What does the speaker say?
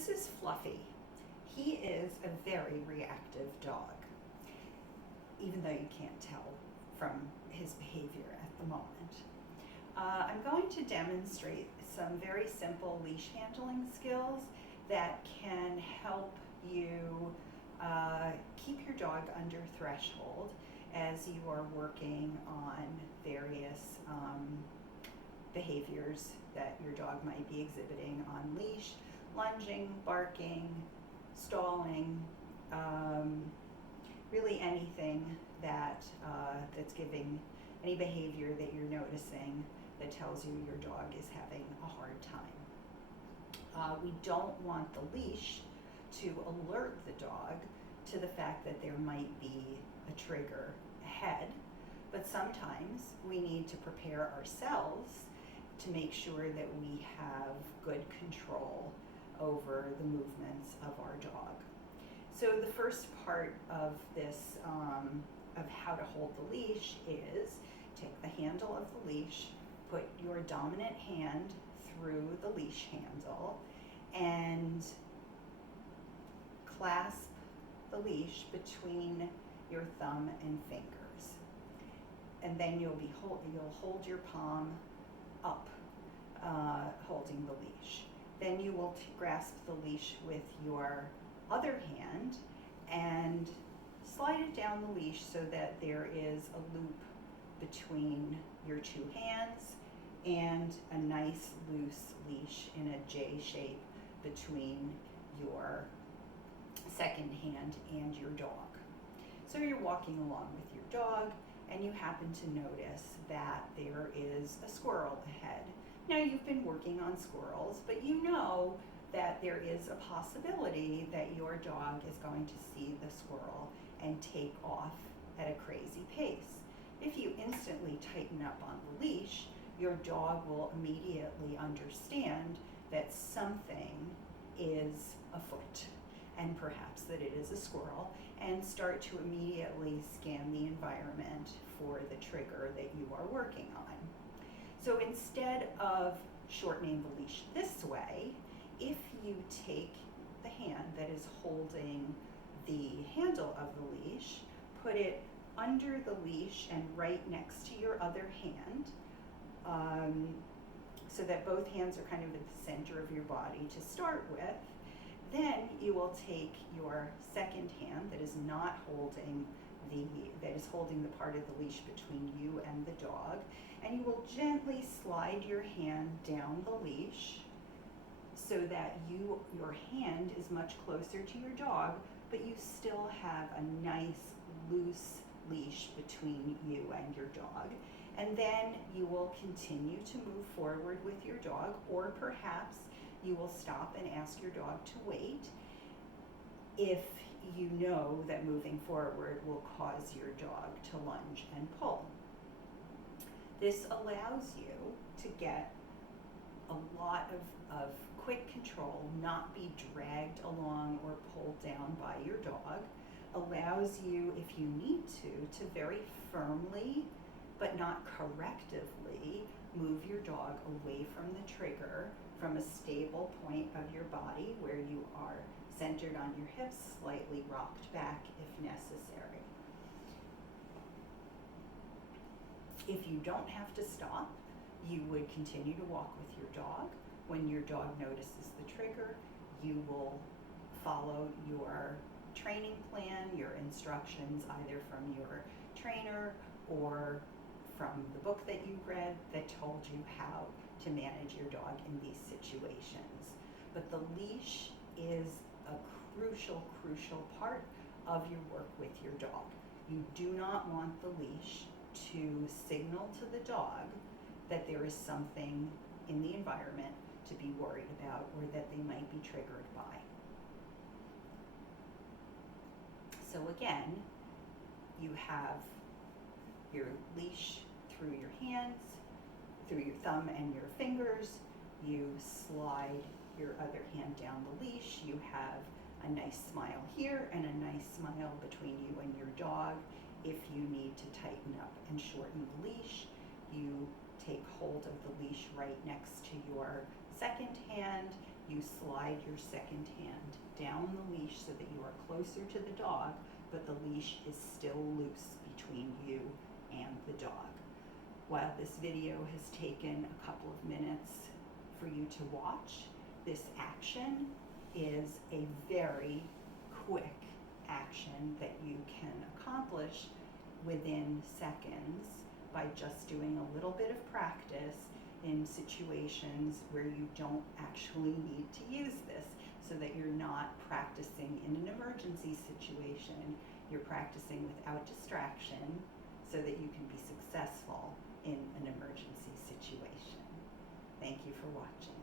This is Fluffy. He is a very reactive dog, even though you can't tell from his behavior at the moment. I'm going to demonstrate some very simple leash handling skills that can help you keep your dog under threshold as you are working on various behaviors that your dog might be exhibiting on leash: lunging, barking, stalling, really anything that's giving any behavior that you're noticing that tells you your dog is having a hard time. We don't want the leash to alert the dog to the fact that there might be a trigger ahead, but sometimes we need to prepare ourselves to make sure that we have good control over the movements of our dog. So the first part of this, of how to hold the leash, is take the handle of the leash, put your dominant hand through the leash handle, and clasp the leash between your thumb and fingers. And then you'll hold your palm up, holding the leash. Then you will grasp the leash with your other hand and slide it down the leash so that there is a loop between your two hands and a nice loose leash in a J shape between your second hand and your dog. So you're walking along with your dog and you happen to notice that there is a squirrel ahead. Now, you've been working on squirrels, but you know that there is a possibility that your dog is going to see the squirrel and take off at a crazy pace. If you instantly tighten up on the leash, your dog will immediately understand that something is afoot, and perhaps that it is a squirrel, and start to immediately scan the environment for the trigger that you are working on. So instead of shortening the leash this way, if you take the hand that is holding the handle of the leash, put it under the leash and right next to your other hand, so that both hands are kind of at the center of your body to start with. Then you will take your second hand that is not holding that is holding the part of the leash between you and the dog, and you will gently slide your hand down the leash so that your hand is much closer to your dog, but you still have a nice loose leash between you and your dog. And then you will continue to move forward with your dog, or perhaps you will stop and ask your dog to wait if you know that moving forward will cause your dog to lunge and pull. This allows you to get a lot of quick control, not be dragged along or pulled down by your dog. Allows you, if you need to very firmly but not correctively move your dog away from the trigger from a stable point of your body where you are centered on your hips, slightly rocked back if necessary. If you don't have to stop, you would continue to walk with your dog. When your dog notices the trigger, you will follow your training plan, your instructions, either from your trainer or from the book that you read that told you how to manage your dog in these situations. But the leash is a crucial part of your work with your dog. You do not want the leash to signal to the dog that there is something in the environment to be worried about or that they might be triggered by. So again, you have your leash through your hands, through your thumb and your fingers. You slide your other hand down the leash. You have a nice smile here and a nice smile between you and your dog. If you need to tighten up and shorten the leash, you take hold of the leash right next to your second hand. You slide your second hand down the leash so that you are closer to the dog, but the leash is still loose between you and the dog. While this video has taken a couple of minutes for you to watch, this action is a very quick action that you can accomplish within seconds by just doing a little bit of practice in situations where you don't actually need to use this, so that you're not practicing in an emergency situation. You're practicing without distraction so that you can be successful in an emergency situation. Thank you for watching.